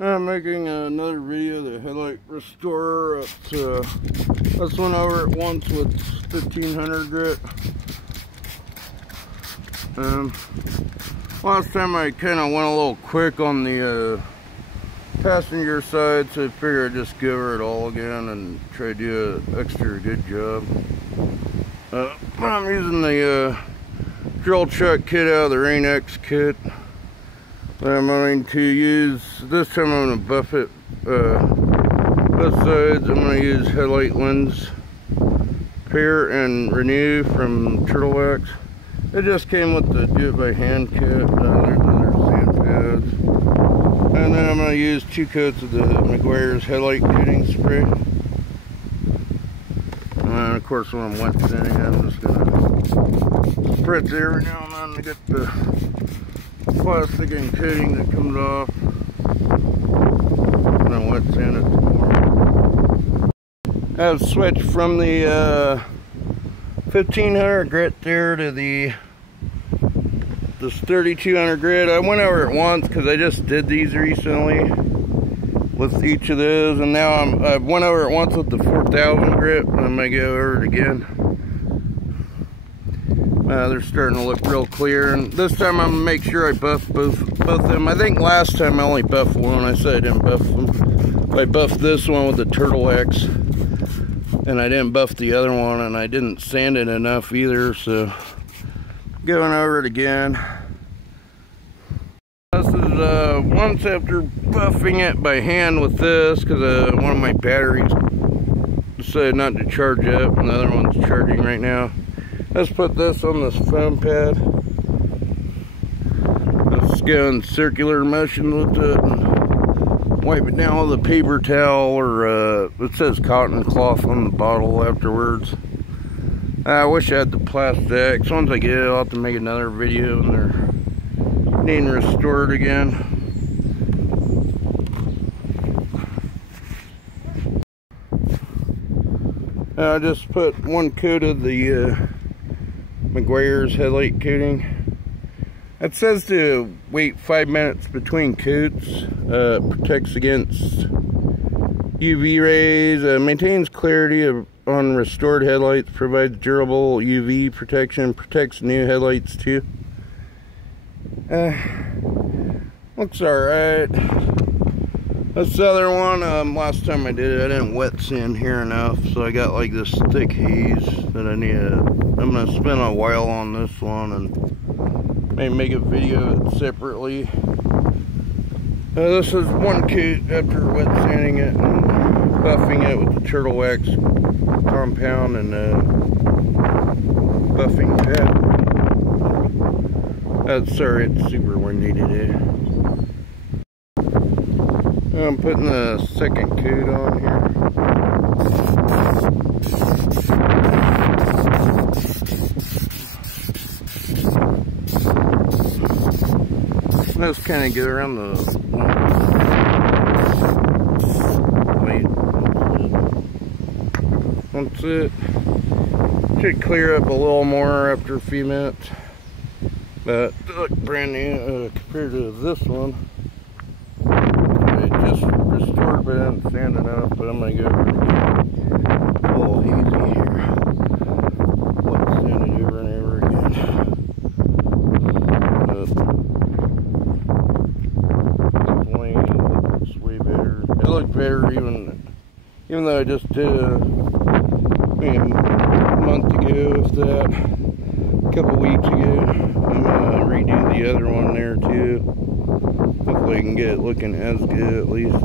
I'm making another video of the headlight restorer. This one over at once with 1500 grit. Last time I kind of went a little quick on the passenger side, so I figured I'd just give her it all again and try to do an extra good job. I'm using the drill chuck kit out of the Rain X kit. I'm going to use, this time I'm going to buff it both sides. I'm going to use headlight lens repair and renew from Turtle Wax. It just came with the do it by hand kit. There's other sand pads. And then I'm going to use 2 coats of the Meguiar's headlight coating spray. And of course when I'm wet sanding, I'm just going to spritz every now and then to get the plastic and coating that comes off. I'm going to wet sand it some more. I've switched from the 1500 grit there to this 3200 grit. I went over it once because I just did these recently with each of those, and now I went over it once with the 4000 grit, and I'm going to go over it again. They're starting to look real clear, and this time I'm going to make sure I buff both of them. I think last time I only buffed one. I said I didn't buff them. I buffed this one with the Turtle X, and I didn't buff the other one, and I didn't sand it enough either, so going over it again. This is once after buffing it by hand with this, because one of my batteries decided not to charge up, and the other one's charging right now. Let's put this on this foam pad. Let's go in circular motion with it and wipe it down with a paper towel, or it says cotton cloth on the bottle afterwards. I wish I had the plastic. So once I get it, I'll have to make another video and they're being restored again. I just put 1 coat of the Meguiar's headlight coating. It says to wait 5 minutes between coats. Protects against UV rays, maintains clarity on restored headlights, provides durable UV protection, protects new headlights too. Looks alright. This other one, last time I did it, I didn't wet sand here enough, so I got like this thick haze that I need to, I'm going to spend a while on this one and maybe make a video of it separately. This is 1 coat after wet sanding it and buffing it with the Turtle Wax compound and buffing pad. Sorry, it's super windy today. I'm putting the 2nd coat on here. Let's kind of get around the wait. That's it. Should clear up a little more after a few minutes, but they look brand new compared to this one. I just restored, but I didn't sand enough. But I'm gonna go over it again. A little hazy here. Let's sand it over and over again. Definitely looks way better. It looked better even though I just did a month ago, if that, a couple weeks ago. I'm gonna redo the other one there too. Hopefully I can get it looking as good at least.